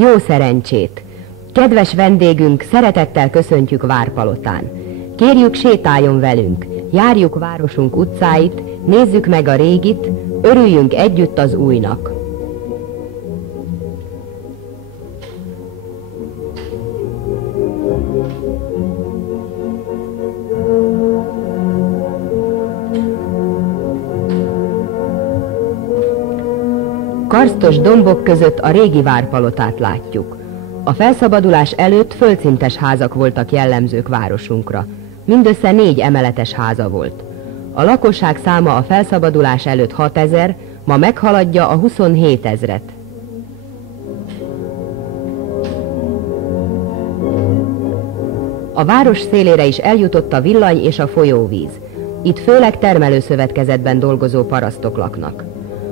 Jó szerencsét! Kedves vendégünk, szeretettel köszöntjük Várpalotán. Kérjük, sétáljon velünk, járjuk városunk utcáit, nézzük meg a régit, örüljünk együtt az újnak. Karsztos dombok között a régi Várpalotát látjuk. A felszabadulás előtt földszintes házak voltak jellemzők városunkra. Mindössze 4 emeletes háza volt. A lakosság száma a felszabadulás előtt 6000, ma meghaladja a 27 000-et. A város szélére is eljutott a villany és a folyóvíz. Itt főleg termelőszövetkezetben dolgozó parasztok laknak.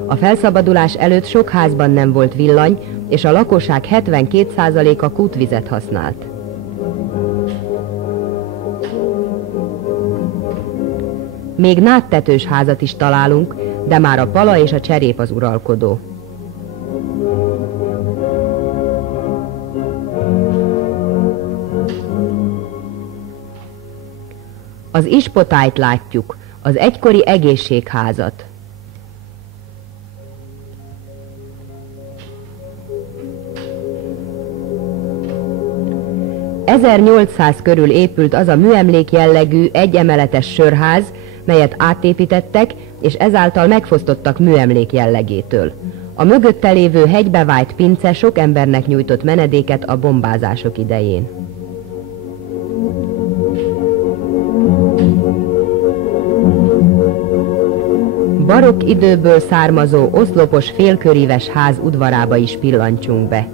A felszabadulás előtt sok házban nem volt villany, és a lakosság 72%-a kútvizet használt. Még nádtetős házat is találunk, de már a pala és a cserép az uralkodó. Az ispotályt látjuk, az egykori egészségházat. ...1800 körül épült az a műemlék jellegű egyemeletes sörház, melyet átépítettek, és ezáltal megfosztottak műemlék jellegétől. A mögötte lévő hegybevájt pince sok embernek nyújtott menedéket a bombázások idején. Barokk időből származó oszlopos félköríves ház udvarába is pillantsunk be.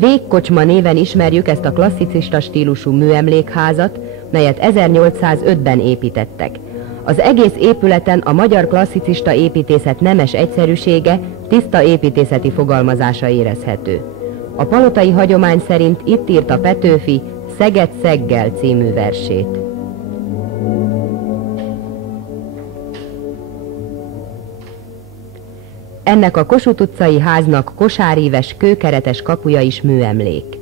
Végkocsma néven ismerjük ezt a klasszicista stílusú műemlékházat, melyet 1805-ben építettek. Az egész épületen a magyar klasszicista építészet nemes egyszerűsége, tiszta építészeti fogalmazása érezhető. A palotai hagyomány szerint itt írta Petőfi Szeged szeggel című versét. Ennek a Kossuth utcai háznak kosáríves, kőkeretes kapuja is műemlék.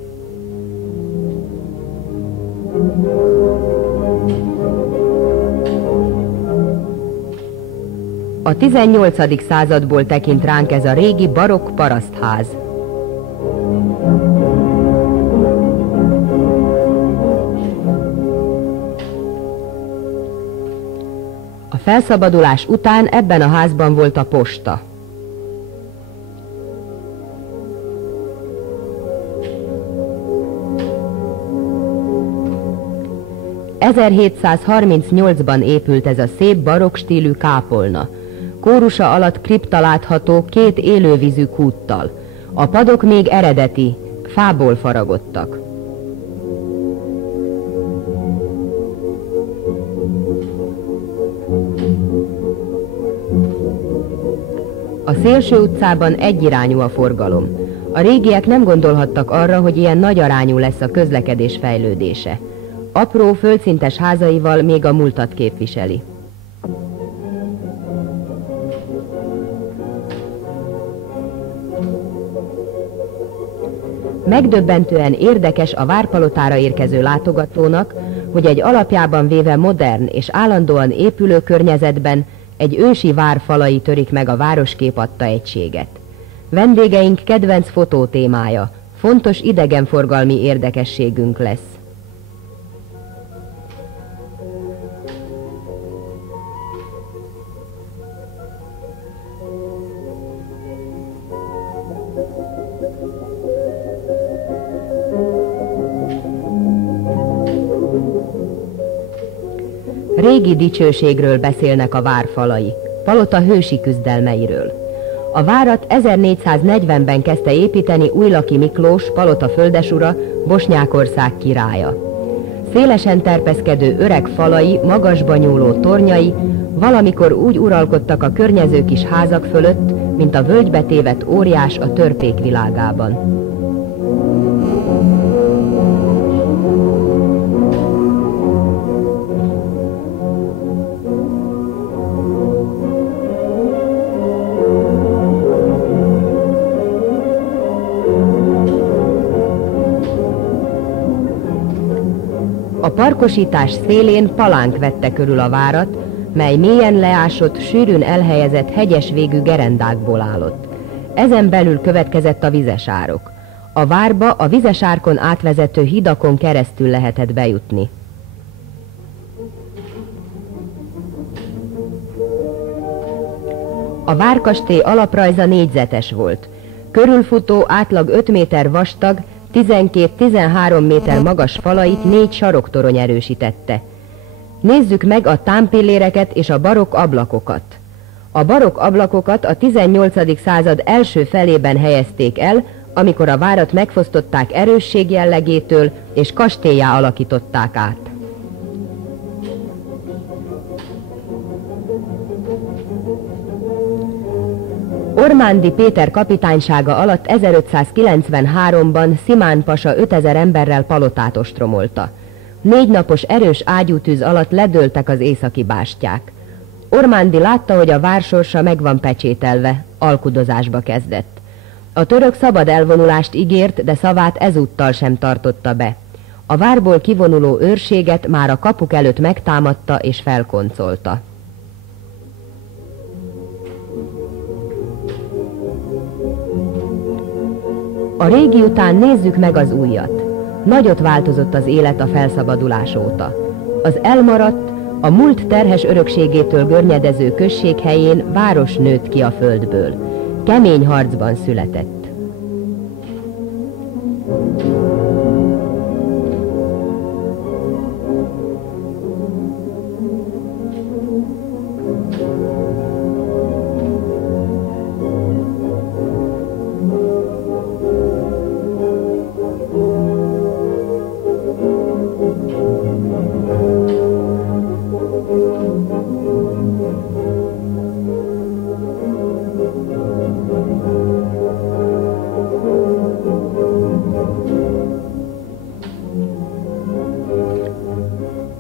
A 18. századból tekint ránk ez a régi barokk parasztház. A felszabadulás után ebben a házban volt a posta. ...1738-ban épült ez a szép barokk stílű kápolna. Kórusa alatt kripta látható 2 élővízű kúttal. A padok még eredeti, fából faragottak. A Szélső utcában egyirányú a forgalom. A régiek nem gondolhattak arra, hogy ilyen nagy arányú lesz a közlekedés fejlődése. Apró, földszintes házaival még a múltat képviseli. Megdöbbentően érdekes a Várpalotára érkező látogatónak, hogy egy alapjában véve modern és állandóan épülő környezetben egy ősi vár falai törik meg a városkép adta egységet. Vendégeink kedvenc fotótémája, fontos idegenforgalmi érdekességünk lesz. Régi dicsőségről beszélnek a vár falai, palota hősi küzdelmeiről. A várat 1440-ben kezdte építeni Újlaki Miklós, palota földesura, Bosnyákország királya. Szélesen terpeszkedő öreg falai, magasba nyúló tornyai valamikor úgy uralkodtak a környező kis házak fölött, mint a völgybe tévedt óriás a törpék világában. A parkosítás szélén palánk vette körül a várat, mely mélyen leásott, sűrűn elhelyezett hegyes végű gerendákból állott. Ezen belül következett a vizesárok. A várba a vizesárkon átvezető hidakon keresztül lehetett bejutni. A várkastély alaprajza négyzetes volt. Körülfutó átlag 5 méter vastag, 12-13 méter magas falait 4 saroktorony erősítette. Nézzük meg a támpilléreket és a barokk ablakokat. A barokk ablakokat a 18. század első felében helyezték el, amikor a várat megfosztották erősség jellegétől és kastéllyá alakították át. Ormándi Péter kapitánysága alatt 1593-ban Szimán pasa 5000 emberrel palotát ostromolta. 4 napos erős ágyútűz alatt ledőltek az északi bástyák. Ormándi látta, hogy a vár sorsa meg van pecsételve, alkudozásba kezdett. A török szabad elvonulást ígért, de szavát ezúttal sem tartotta be. A várból kivonuló őrséget már a kapuk előtt megtámadta és felkoncolta. A régi után nézzük meg az újat. Nagyot változott az élet a felszabadulás óta. Az elmaradt, a múlt terhes örökségétől görnyedező község helyén város nőtt ki a földből. Kemény harcban született.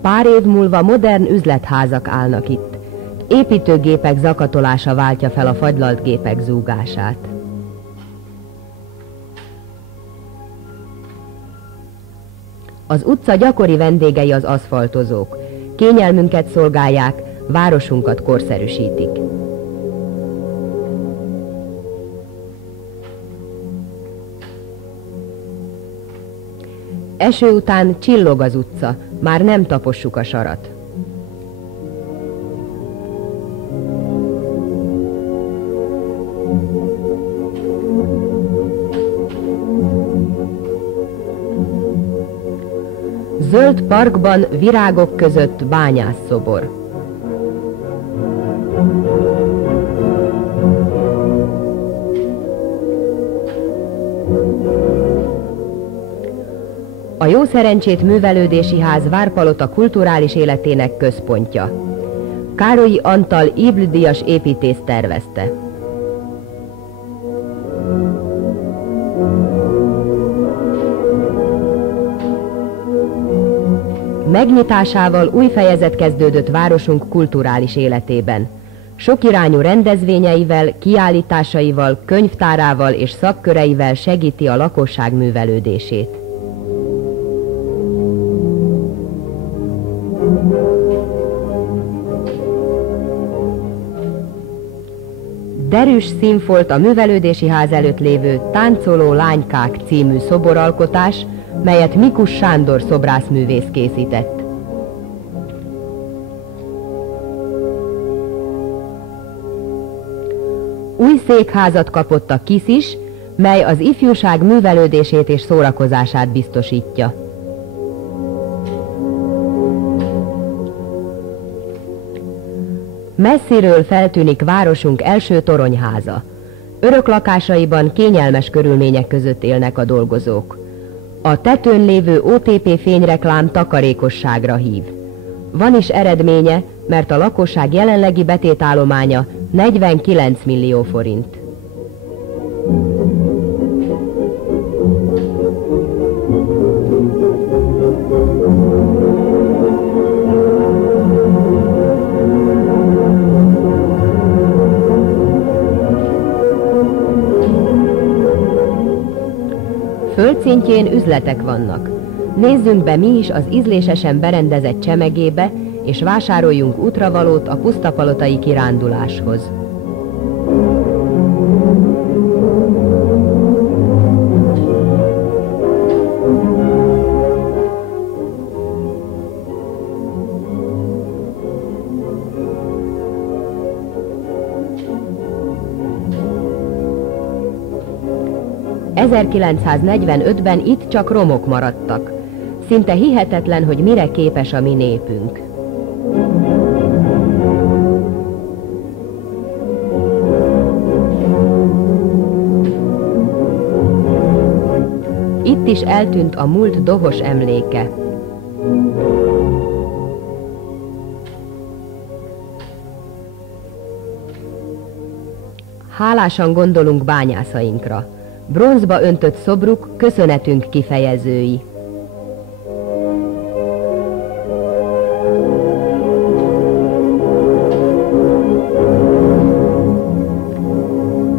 Pár év múlva modern üzletházak állnak itt. Építőgépek zakatolása váltja fel a fagylalt gépek zúgását. Az utca gyakori vendégei az aszfaltozók. Kényelmünket szolgálják, városunkat korszerűsítik. Eső után csillog az utca, már nem tapossuk a sarat. Zöld parkban, virágok között bányászszobor. A Jó Szerencsét Művelődési Ház várpalota kulturális életének központja. Károlyi Antal Ybl-díjas építész tervezte. Megnyitásával új fejezet kezdődött városunk kulturális életében. Sokirányú rendezvényeivel, kiállításaival, könyvtárával és szakköreivel segíti a lakosság művelődését. Derűs színfolt a Művelődési Ház előtt lévő Táncoló lánykák című szoboralkotás, melyet Mikus Sándor szobrászművész készített. Új székházat kapott a Kisz is, mely az ifjúság művelődését és szórakozását biztosítja. Messziről feltűnik városunk első toronyháza. Öröklakásaiban kényelmes körülmények között élnek a dolgozók. A tetőn lévő OTP fényreklám takarékosságra hív. Van is eredménye, mert a lakosság jelenlegi betétállománya 49 millió forint. Földszintjén üzletek vannak. Nézzünk be mi is az ízlésesen berendezett csemegébe, és vásároljunk útravalót a pusztapalotai kiránduláshoz. ...1945-ben itt csak romok maradtak. Szinte hihetetlen, hogy mire képes a mi népünk. Itt is eltűnt a múlt dohos emléke. Hálásan gondolunk bányászainkra. Bronzba öntött szobruk köszönetünk kifejezői.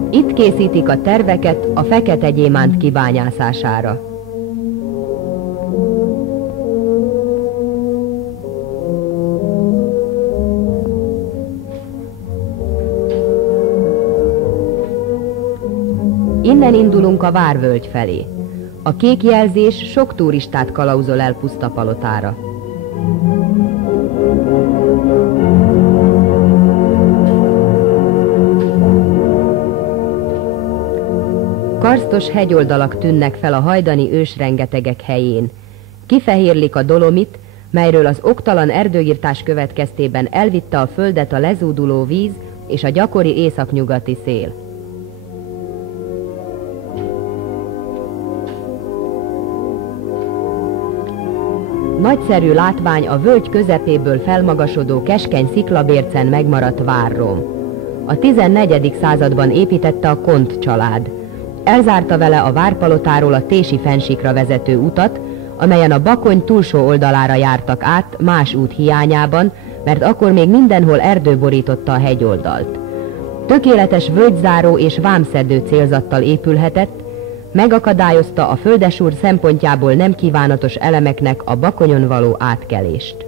Itt készítik a terveket a fekete gyémánt kibányászására. Innen indulunk a Várvölgy felé. A kék jelzés sok turistát kalauzol el Pusztapalotára. Karsztos hegyoldalak tűnnek fel a hajdani ősrengetegek helyén. Kifehérlik a Dolomit, melyről az oktalan erdőirtás következtében elvitte a földet a lezúduló víz és a gyakori északnyugati szél. Nagyszerű látvány a völgy közepéből felmagasodó keskeny sziklabércen megmaradt várrom. A 14. században építette a Kont család. Elzárta vele a várpalotáról a Tési-fennsíkra vezető utat, amelyen a Bakony túlsó oldalára jártak át más út hiányában, mert akkor még mindenhol erdő borította a hegyoldalt. Tökéletes völgyzáró és vámszedő célzattal épülhetett, megakadályozta a földesúr szempontjából nem kívánatos elemeknek a Bakonyon való átkelést.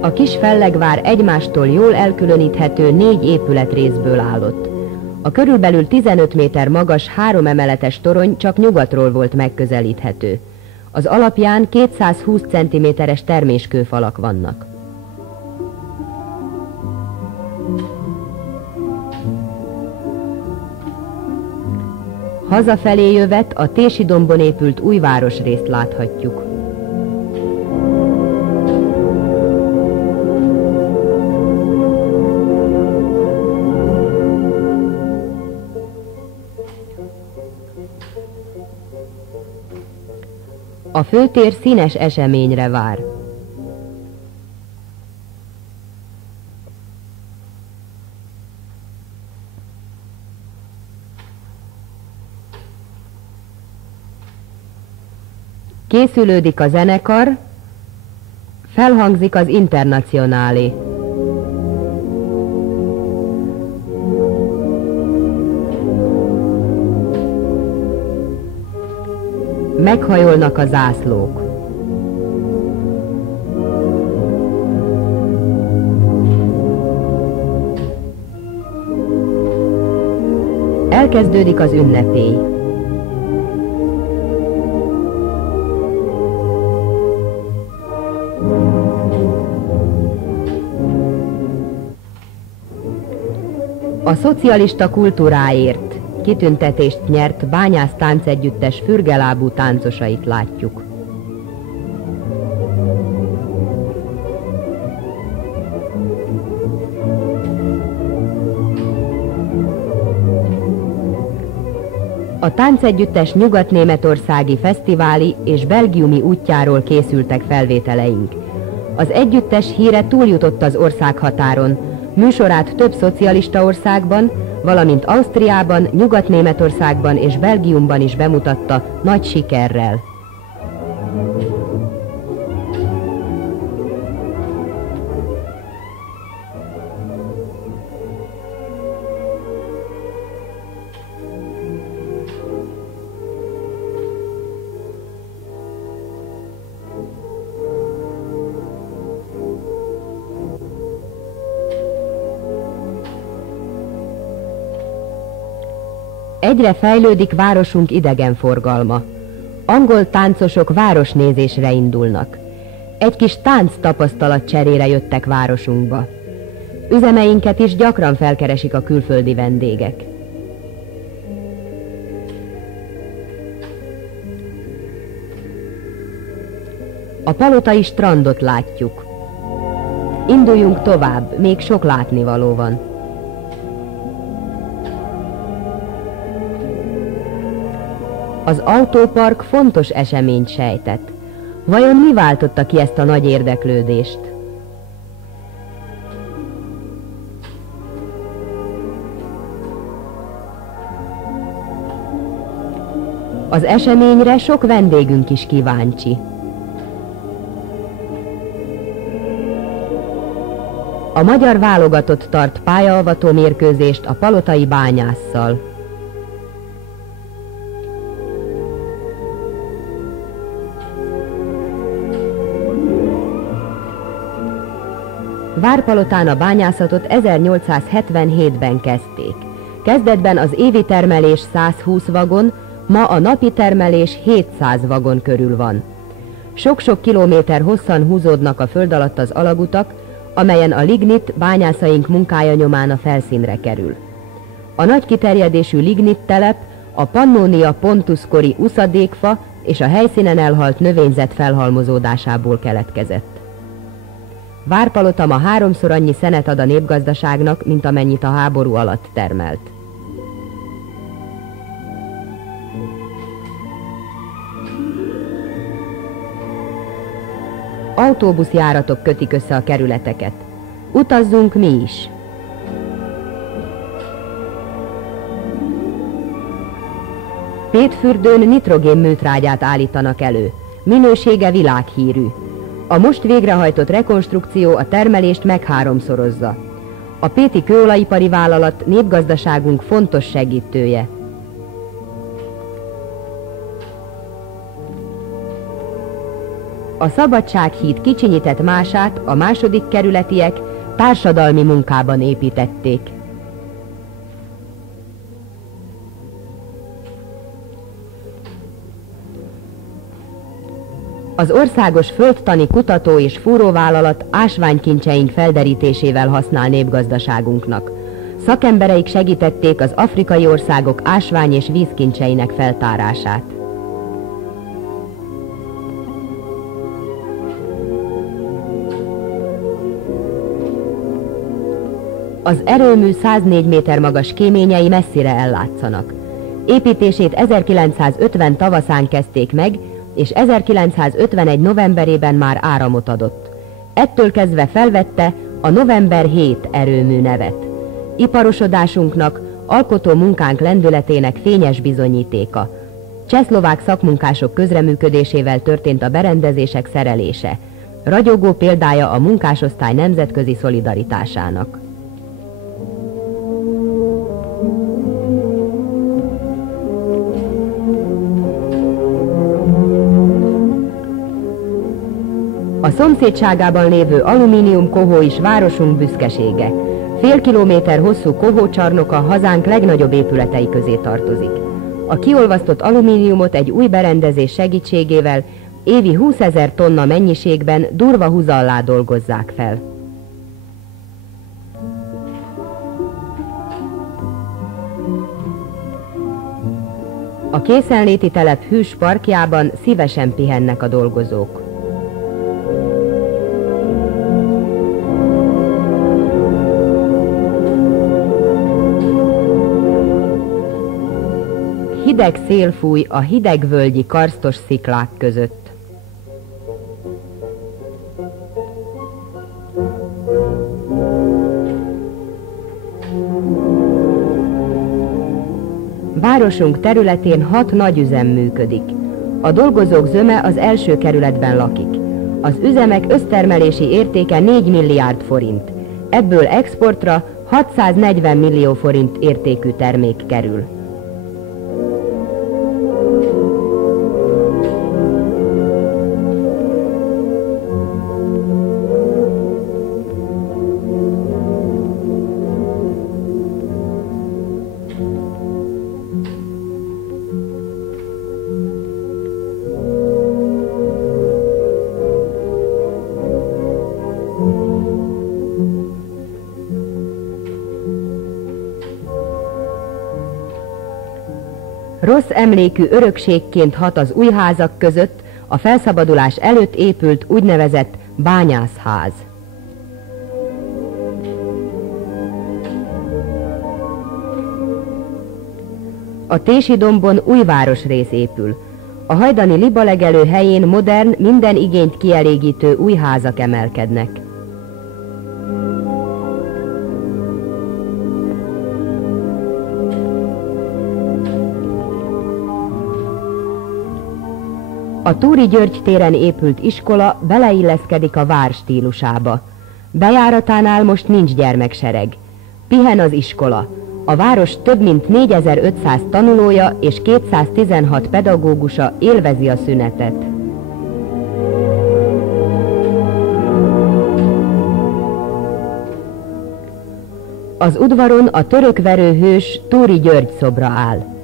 A kis fellegvár egymástól jól elkülöníthető 4 épületrészből állott. A körülbelül 15 méter magas 3 emeletes torony csak nyugatról volt megközelíthető. Az alapján 220 cm-es terméskőfalak vannak. Hazafelé jövet a Tési-dombon épült új városrészt láthatjuk. A főtér színes eseményre vár. Készülődik a zenekar, felhangzik az Internacionálé. Meghajolnak a zászlók. Elkezdődik az ünnepély. A szocialista kultúráért kitüntetést nyert bányász táncegyüttes fürgelábú táncosait látjuk. A táncegyüttes nyugat-németországi fesztiváli és belgiumi útjáról készültek felvételeink. Az együttes híre túljutott az országhatáron, Műsorát több szocialista országban, valamint Ausztriában, Nyugat-Németországban és Belgiumban is bemutatta nagy sikerrel. Egyre fejlődik városunk idegenforgalma. Angol táncosok városnézésre indulnak. Egy kis tánc tapasztalat cserére jöttek városunkba. Üzemeinket is gyakran felkeresik a külföldi vendégek. A palotai strandot látjuk. Induljunk tovább, még sok látnivaló van. Az autópark fontos eseményt sejtett. Vajon mi váltotta ki ezt a nagy érdeklődést? Az eseményre sok vendégünk is kíváncsi. A magyar válogatott tart pályaavató mérkőzést a palotai Bányásszal. Várpalotán a bányászatot 1877-ben kezdték. Kezdetben az évi termelés 120 vagon, ma a napi termelés 700 vagon körül van. Sok-sok kilométer hosszan húzódnak a föld alatt az alagutak, amelyen a lignit bányászaink munkája nyomán a felszínre kerül. A nagy kiterjedésű lignit telep a Pannonia pontuskori uszadékfa és a helyszínen elhalt növényzet felhalmozódásából keletkezett. Várpalota ma 3-szor annyi szenet ad a népgazdaságnak, mint amennyit a háború alatt termelt. Autóbuszjáratok kötik össze a kerületeket. Utazzunk mi is! Pétfürdőn nitrogén műtrágyát állítanak elő. Minősége világhírű. A most végrehajtott rekonstrukció a termelést megháromszorozza. A péti kőolajipari vállalat népgazdaságunk fontos segítője. A Szabadsághíd kicsinyített mását a második kerületiek társadalmi munkában építették. Az Országos Földtani Kutató és Fúróvállalat ásványkincseink felderítésével használ népgazdaságunknak. Szakembereik segítették az afrikai országok ásvány- és vízkincseinek feltárását. Az erőmű 104 méter magas kéményei messzire ellátszanak. Építését 1950 tavaszán kezdték meg, és 1951 novemberében már áramot adott. Ettől kezdve felvette a November 7 erőmű nevet. Iparosodásunknak, alkotó munkánk lendületének fényes bizonyítéka. Csehszlovák szakmunkások közreműködésével történt a berendezések szerelése. Ragyogó példája a munkásosztály nemzetközi szolidaritásának. A szomszédságában lévő alumínium kohó is városunk büszkesége. Fél kilométer hosszú kohócsarnoka hazánk legnagyobb épületei közé tartozik. A kiolvasztott alumíniumot egy új berendezés segítségével évi 20 000 tonna mennyiségben durva húzallá dolgozzák fel. A készenléti telep hűs parkjában szívesen pihennek a dolgozók. Hideg szél fúj a hidegvölgyi karstos sziklák között. Városunk területén 6 nagyüzem működik. A dolgozók zöme az első kerületben lakik. Az üzemek össztermelési értéke 4 milliárd forint. Ebből exportra 640 millió forint értékű termék kerül. Rossz emlékű örökségként hat az új házak között a felszabadulás előtt épült úgynevezett bányászház. A Tési dombon új városrész épül. A hajdani libalegelő helyén modern, minden igényt kielégítő új házak emelkednek. A Túri György téren épült iskola beleilleszkedik a vár stílusába. Bejáratánál most nincs gyermeksereg. Pihen az iskola. A város több mint 4500 tanulója és 216 pedagógusa élvezi a szünetet. Az udvaron a törökverő hős Túri György szobra áll.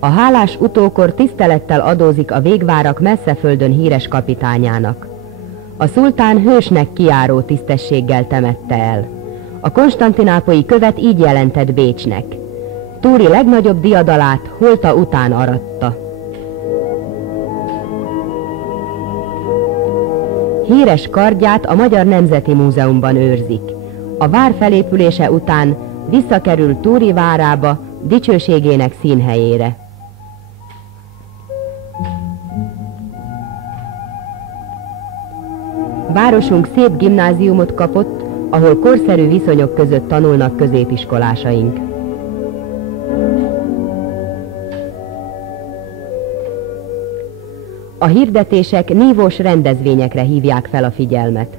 A hálás utókor tisztelettel adózik a végvárak messzeföldön híres kapitányának. A szultán hősnek kijáró tisztességgel temette el. A konstantinápolyi követ így jelentett Bécsnek. Túri legnagyobb diadalát holta után aratta. Híres kardját a Magyar Nemzeti Múzeumban őrzik. A vár felépülése után visszakerül Túri várába, dicsőségének színhelyére. Városunk szép gimnáziumot kapott, ahol korszerű viszonyok között tanulnak középiskolásaink. A hirdetések nívós rendezvényekre hívják fel a figyelmet.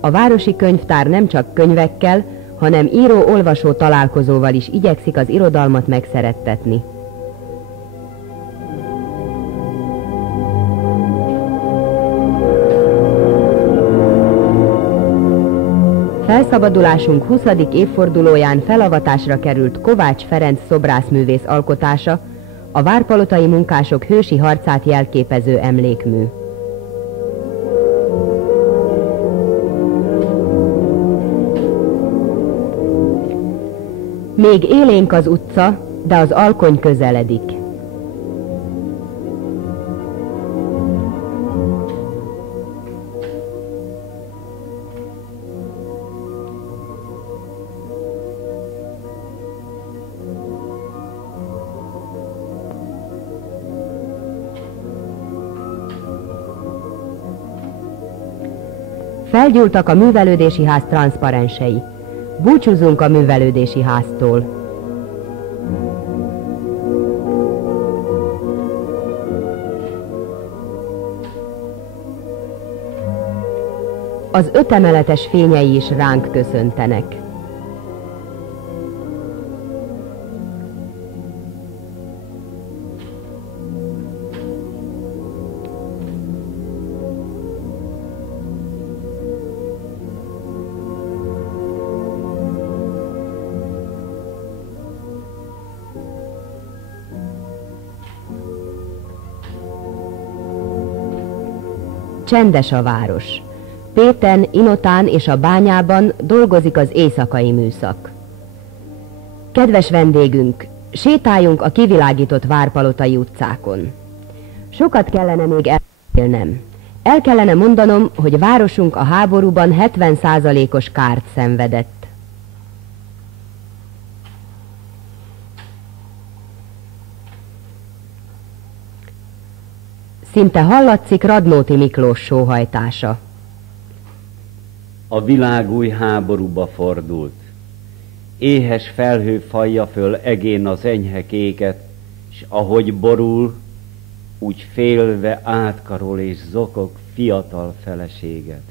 A városi könyvtár nem csak könyvekkel, hanem író-olvasó találkozóval is igyekszik az irodalmat megszerettetni. Felszabadulásunk 20. évfordulóján felavatásra került Kovács Ferenc szobrászművész alkotása, a várpalotai munkások hősi harcát jelképező emlékmű. Még élénk az utca, de az alkony közeledik. Felgyúltak a művelődési ház transzparensei. Búcsúzunk a művelődési háztól. Az 5 emeletes fényei is ránk köszöntenek. Csendes a város. Péten, Inotán és a Bányában dolgozik az éjszakai műszak. Kedves vendégünk, sétáljunk a kivilágított várpalotai utcákon. Sokat kellene még elmélnem. El kellene mondanom, hogy városunk a háborúban 70%-os kárt szenvedett. Szinte hallatszik Radnóti Miklós sóhajtása. A A világ új háborúba fordult. Éhes felhő fajja föl egén az enyhe kéket, s ahogy borul, úgy félve átkarol és zokog fiatal feleséget.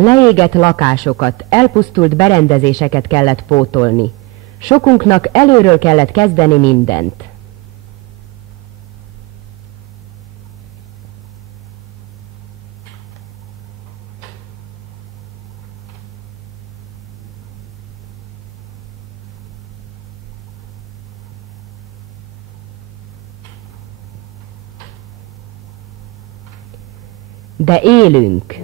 Leégett lakásokat, elpusztult berendezéseket kellett pótolni. Sokunknak előről kellett kezdeni mindent. De élünk.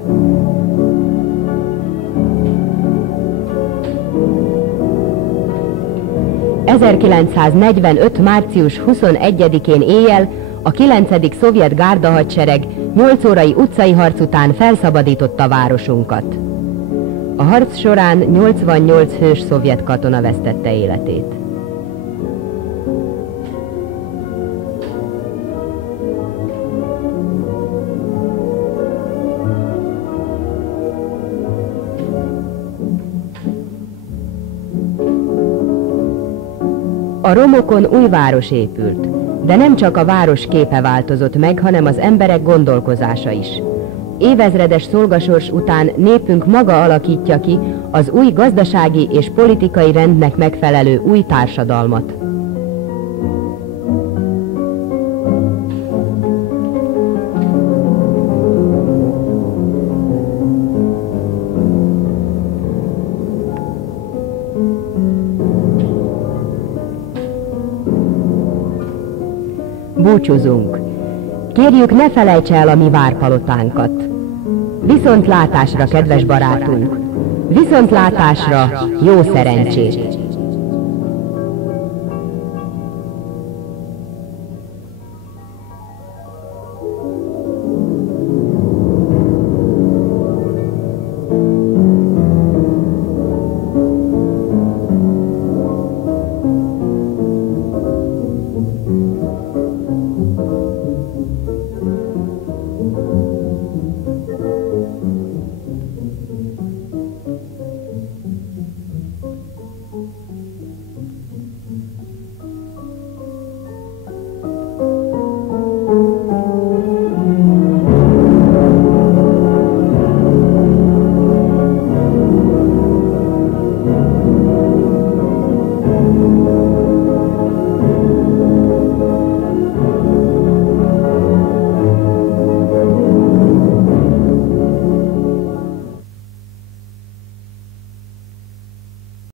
...1945. március 21-én éjjel a 9. szovjet gárdahadsereg 8 órai utcai harc után felszabadította városunkat. A harc során 88 hős szovjet katona vesztette életét. A romokon új város épült, de nem csak a város képe változott meg, hanem az emberek gondolkozása is. Évezredes szolgasors után népünk maga alakítja ki az új gazdasági és politikai rendnek megfelelő új társadalmat. Búcsúzunk. Kérjük, ne felejts el a mi várpalotánkat. Viszontlátásra, kedves barátunk! Viszontlátásra, jó szerencsét!